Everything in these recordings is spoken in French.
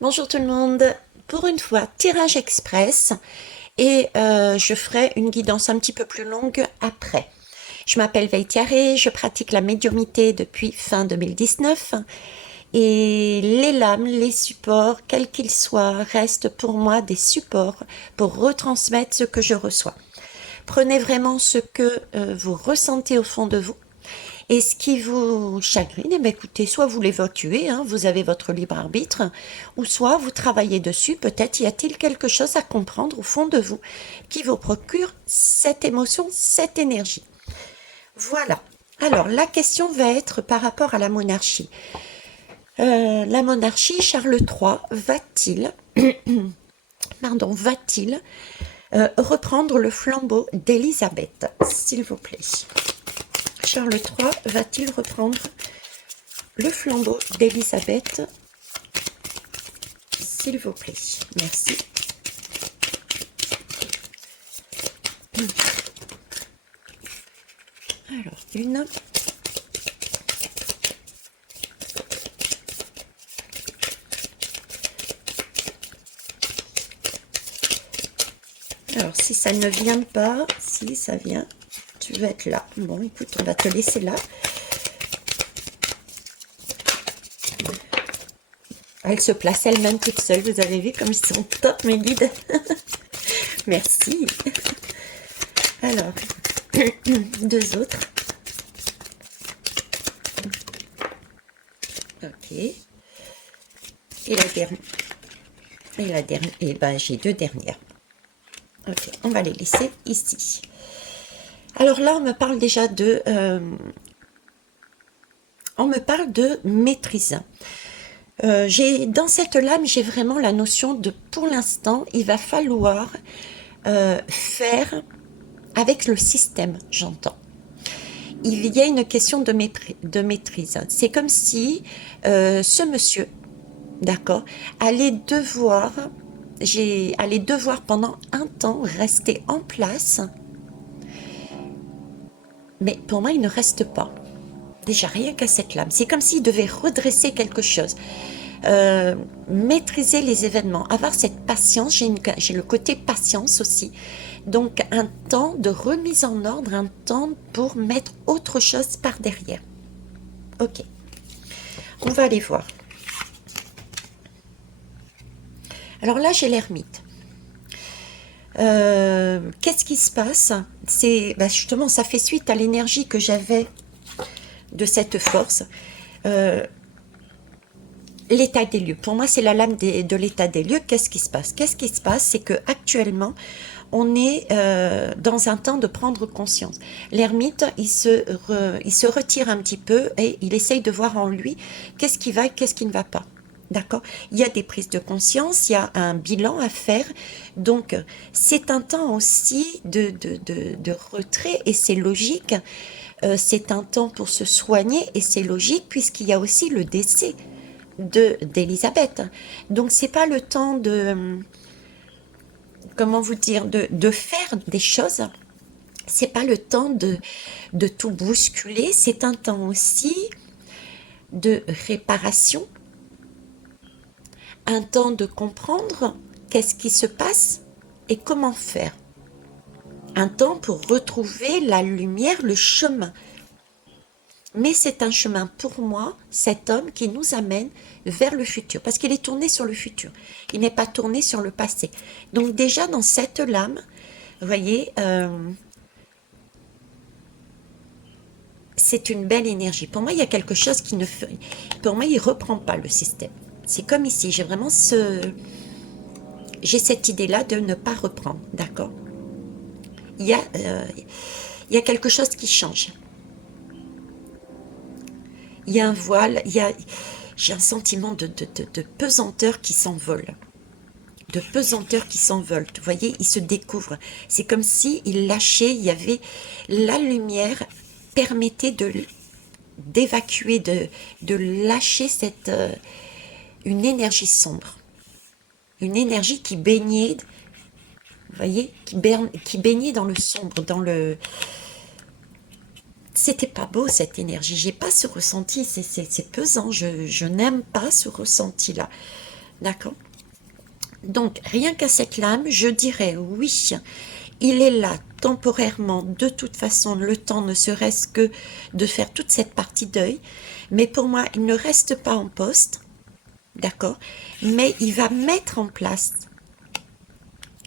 Bonjour tout le monde, pour une fois tirage express et je ferai une guidance un petit peu plus longue après. Je m'appelle Veille Thiaré, je pratique la médiumnité depuis fin 2019 et les lames, les supports, quels qu'ils soient, restent pour moi des supports pour retransmettre ce que je reçois. Prenez vraiment ce que vous ressentez au fond de vous. Et ce qui vous chagrine, eh bien, écoutez, soit vous l'évacuez, hein, vous avez votre libre arbitre, ou soit vous travaillez dessus, peut-être y a-t-il quelque chose à comprendre au fond de vous qui vous procure cette émotion, cette énergie. Voilà. Alors, la question va être par rapport à la monarchie. La monarchie, Charles III va-t-il reprendre le flambeau d'Élisabeth, s'il vous plaît? Charles III va-t-il reprendre le flambeau d'Élisabeth, s'il vous plaît? Merci. Alors, une. Alors, si ça ne vient pas, si ça vient, tu vas être là. Bon, écoute, on va te laisser là. Elle se place elle-même toute seule. Vous avez vu comme ils sont top, mes guides. Merci. Alors, deux autres. Ok. Et la dernière. Et la dernière. Et ben, j'ai deux dernières. Ok, on va les laisser ici. Alors là, on me parle déjà de... on me parle de maîtrise. Dans cette lame, j'ai vraiment la notion de, pour l'instant, il va falloir faire avec le système, j'entends. Il y a une question de maîtrise. C'est comme si ce monsieur, d'accord, allait devoir pendant un temps rester en place, mais pour moi, il ne reste pas. Déjà, rien qu'à cette lame. C'est comme s'il devait redresser quelque chose. Maîtriser les événements, avoir cette patience, j'ai le côté patience aussi. Donc un temps de remise en ordre, un temps pour mettre autre chose par derrière. Ok, on va aller voir. Alors là, j'ai l'ermite. Qu'est-ce qui se passe? C'est justement, ça fait suite à l'énergie que j'avais de cette force. L'état des lieux. Pour moi, c'est la lame de l'état des lieux. Qu'est-ce qui se passe? Qu'est-ce qui se passe? C'est que actuellement, on est dans un temps de prendre conscience. L'ermite, il se retire un petit peu et il essaye de voir en lui qu'est-ce qui va et qu'est-ce qui ne va pas. D'accord? Il y a des prises de conscience, il y a un bilan à faire. Donc, c'est un temps aussi de retrait et c'est logique. C'est un temps pour se soigner et c'est logique puisqu'il y a aussi le décès d'Elisabeth. Donc, c'est pas le temps de comment vous dire, de faire des choses. C'est pas le temps de tout bousculer, c'est un temps aussi de réparation, un temps de comprendre qu'est-ce qui se passe et comment faire. Un temps pour retrouver la lumière, le chemin. Mais c'est un chemin pour moi, cet homme qui nous amène vers le futur, parce qu'il est tourné sur le futur. Il n'est pas tourné sur le passé. Donc déjà dans cette lame, vous voyez, c'est une belle énergie. Pour moi, il y a quelque chose qui ne fait... Pour moi, il ne reprend pas le système. C'est comme ici, j'ai vraiment j'ai cette idée-là de ne pas reprendre, d'accord? il y, a, il y a quelque chose qui change. Il y a un voile, j'ai un sentiment de pesanteur qui s'envole. De pesanteur qui s'envole. Vous voyez, il se découvre. C'est comme si il lâchait, il y avait la lumière permettait d'évacuer, de lâcher une énergie sombre. Une énergie qui baignait, vous voyez, qui baignait dans le sombre, dans le... C'était pas beau cette énergie, j'ai pas ce ressenti, c'est pesant, je n'aime pas ce ressenti-là. D'accord? Donc, rien qu'à cette lame, je dirais oui, il est là temporairement, de toute façon, le temps ne serait-ce que de faire toute cette partie deuil, mais pour moi, il ne reste pas en poste, d'accord? Mais il va mettre en place,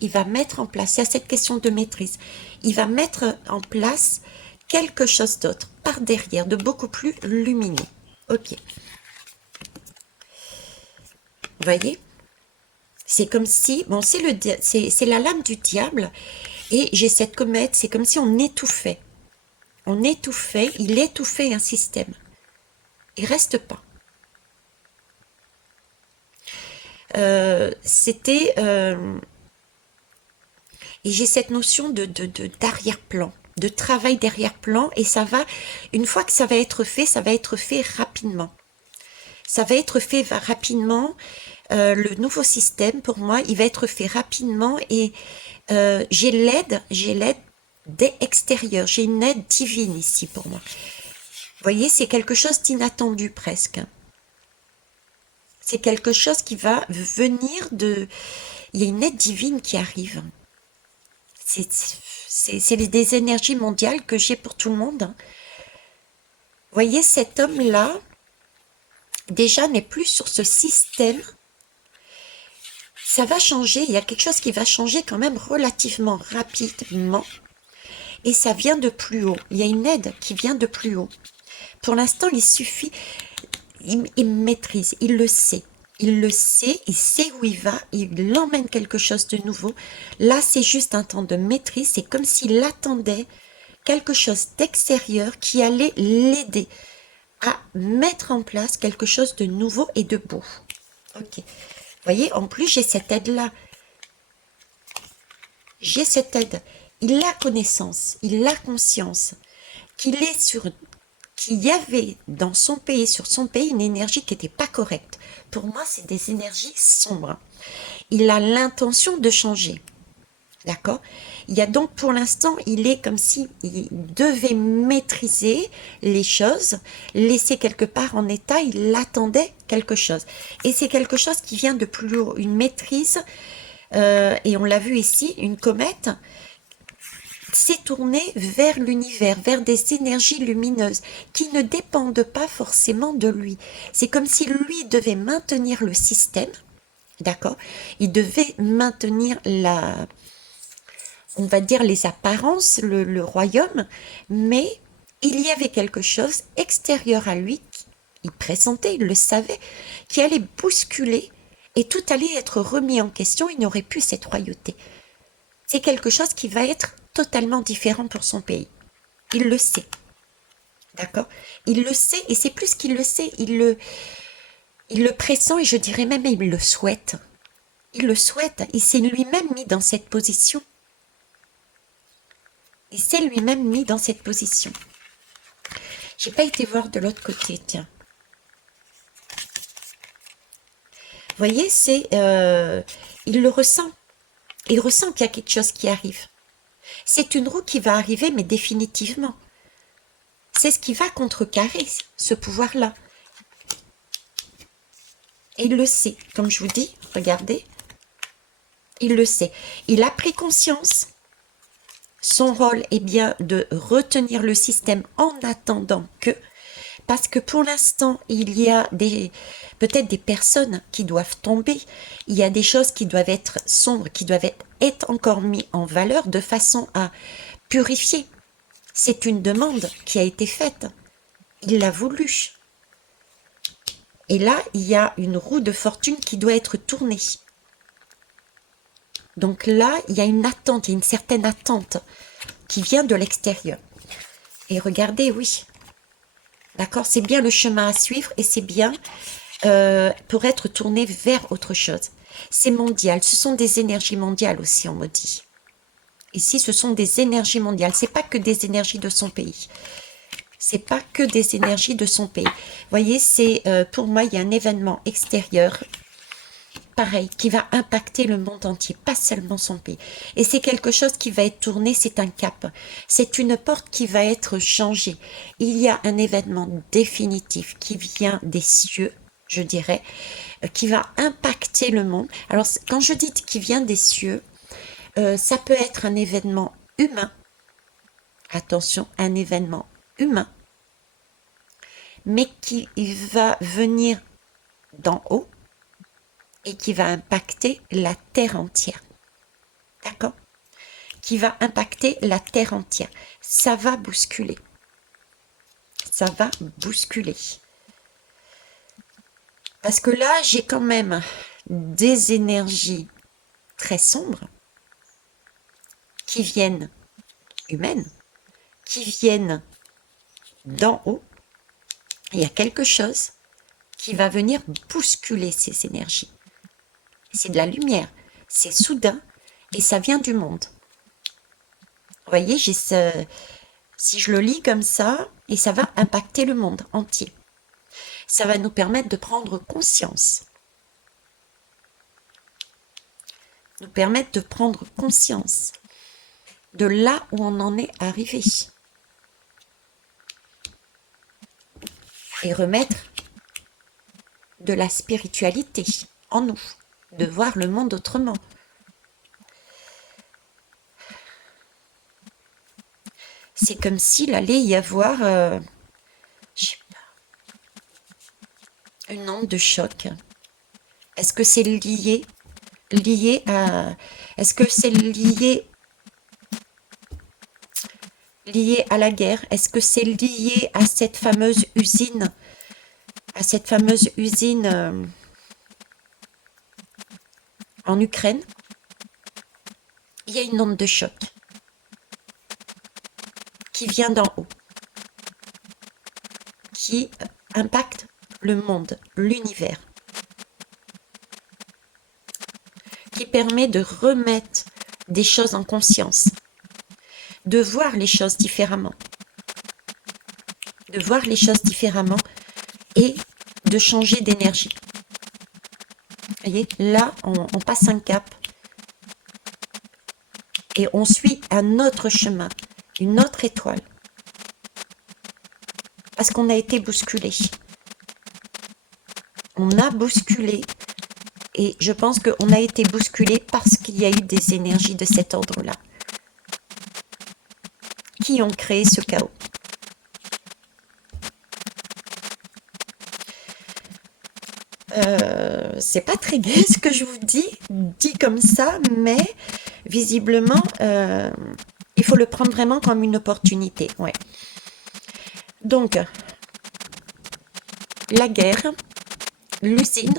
il y a cette question de maîtrise, il va mettre en place quelque chose d'autre, par derrière, de beaucoup plus lumineux. Ok, vous voyez? C'est comme si, bon, c'est la lame du diable, et j'ai cette comète, c'est comme si on étouffait. On étouffait, il étouffait un système. Il reste pas. C'était... et j'ai cette notion d'arrière-plan, de travail d'arrière-plan, et ça va, une fois que ça va être fait, ça va être fait rapidement. Ça va être fait rapidement. Le nouveau système, pour moi, il va être fait rapidement, et j'ai l'aide extérieure, j'ai une aide divine ici pour moi. Vous voyez, c'est quelque chose d'inattendu presque. C'est quelque chose qui va venir de... Il y a une aide divine qui arrive. C'est des énergies mondiales que j'ai pour tout le monde. Vous voyez, cet homme-là, déjà, n'est plus sur ce système. Ça va changer, il y a quelque chose qui va changer quand même relativement rapidement. Et ça vient de plus haut. Il y a une aide qui vient de plus haut. Pour l'instant, il suffit, il maîtrise, il le sait. Il sait où il va, il emmène quelque chose de nouveau. Là, c'est juste un temps de maîtrise, c'est comme s'il attendait quelque chose d'extérieur qui allait l'aider à mettre en place quelque chose de nouveau et de beau. Ok. Vous voyez, en plus, j'ai cette aide-là. J'ai cette aide. Il a connaissance, il a conscience qu'il est qu'il y avait dans son pays, sur son pays, une énergie qui n'était pas correcte. Pour moi, c'est des énergies sombres. Il a l'intention de changer. D'accord? Il y a donc, pour l'instant, il est comme si il devait maîtriser les choses, laisser quelque part en état, il attendait quelque chose. Et c'est quelque chose qui vient de plus haut, une maîtrise, et on l'a vu ici, une comète s'est tournée vers l'univers, vers des énergies lumineuses qui ne dépendent pas forcément de lui. C'est comme si lui devait maintenir le système, d'accord? Il devait maintenir on va dire les apparences, le royaume, mais il y avait quelque chose extérieur à lui, il pressentait, il le savait, qui allait bousculer et tout allait être remis en question, il n'aurait plus cette royauté. C'est quelque chose qui va être totalement différent pour son pays. Il le sait. D'accord? Il le sait, et c'est plus qu'il le sait, il le pressent, et je dirais même il le souhaite. Il le souhaite, il s'est lui-même mis dans cette position. Il s'est lui-même mis dans cette position. J'ai pas été voir de l'autre côté, tiens. Vous voyez, il le ressent. Il ressent qu'il y a quelque chose qui arrive. C'est une roue qui va arriver, mais définitivement. C'est ce qui va contrecarrer ce pouvoir-là. Et il le sait, comme je vous dis, regardez. Il le sait. Il a pris conscience. Son rôle est bien de retenir le système en attendant que, parce que pour l'instant, il y a peut-être des personnes qui doivent tomber, il y a des choses qui doivent être sombres, qui doivent être encore mises en valeur de façon à purifier. C'est une demande qui a été faite. Il l'a voulu. Et là, il y a une roue de fortune qui doit être tournée. Donc là, il y a une attente, il y a une certaine attente qui vient de l'extérieur. Et regardez, oui. D'accord, c'est bien le chemin à suivre et c'est bien pour être tourné vers autre chose. C'est mondial, ce sont des énergies mondiales aussi, on me dit. Ici, ce sont des énergies mondiales. C'est pas que des énergies de son pays. C'est pas que des énergies de son pays. Vous voyez, c'est pour moi, il y a un événement extérieur, pareil, qui va impacter le monde entier, pas seulement son pays. Et c'est quelque chose qui va être tourné, c'est un cap. C'est une porte qui va être changée. Il y a un événement définitif qui vient des cieux, je dirais, qui va impacter le monde. Alors, quand je dis qui vient des cieux, ça peut être un événement humain. Attention, un événement humain, mais qui va venir d'en haut et qui va impacter la Terre entière. D'accord? Qui va impacter la Terre entière. Ça va bousculer. Ça va bousculer. Parce que là, j'ai quand même des énergies très sombres qui viennent humaines, qui viennent d'en haut. Il y a quelque chose qui va venir bousculer ces énergies. C'est de la lumière, c'est soudain et ça vient du monde. Vous voyez, si je le lis comme ça, et ça va impacter le monde entier. Ça va nous permettre de prendre conscience. Nous permettre de prendre conscience de là où on en est arrivé. Et remettre de la spiritualité en nous, de voir le monde autrement. C'est comme s'il allait y avoir, je sais pas, une onde de choc. Est-ce que c'est lié à, est-ce que c'est lié à la guerre? Est-ce que c'est lié à cette fameuse usine, en Ukraine? Il y a une onde de choc qui vient d'en haut, qui impacte le monde, l'univers, qui permet de remettre des choses en conscience, de voir les choses différemment, et de changer d'énergie. Vous voyez, là, on passe un cap et on suit un autre chemin, une autre étoile. Parce qu'on a été bousculé. On a bousculé et je pense qu'on a été bousculé parce qu'il y a eu des énergies de cet ordre-là qui ont créé ce chaos. C'est pas très gai ce que je vous dis comme ça, mais visiblement, il faut le prendre vraiment comme une opportunité. Ouais. Donc, la guerre, l'usine,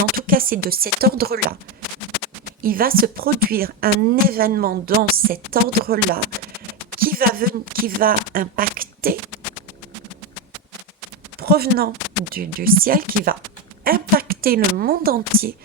en tout cas c'est de cet ordre-là. Il va se produire un événement dans cet ordre-là qui va impacter, provenant du ciel, qui va impacter le monde entier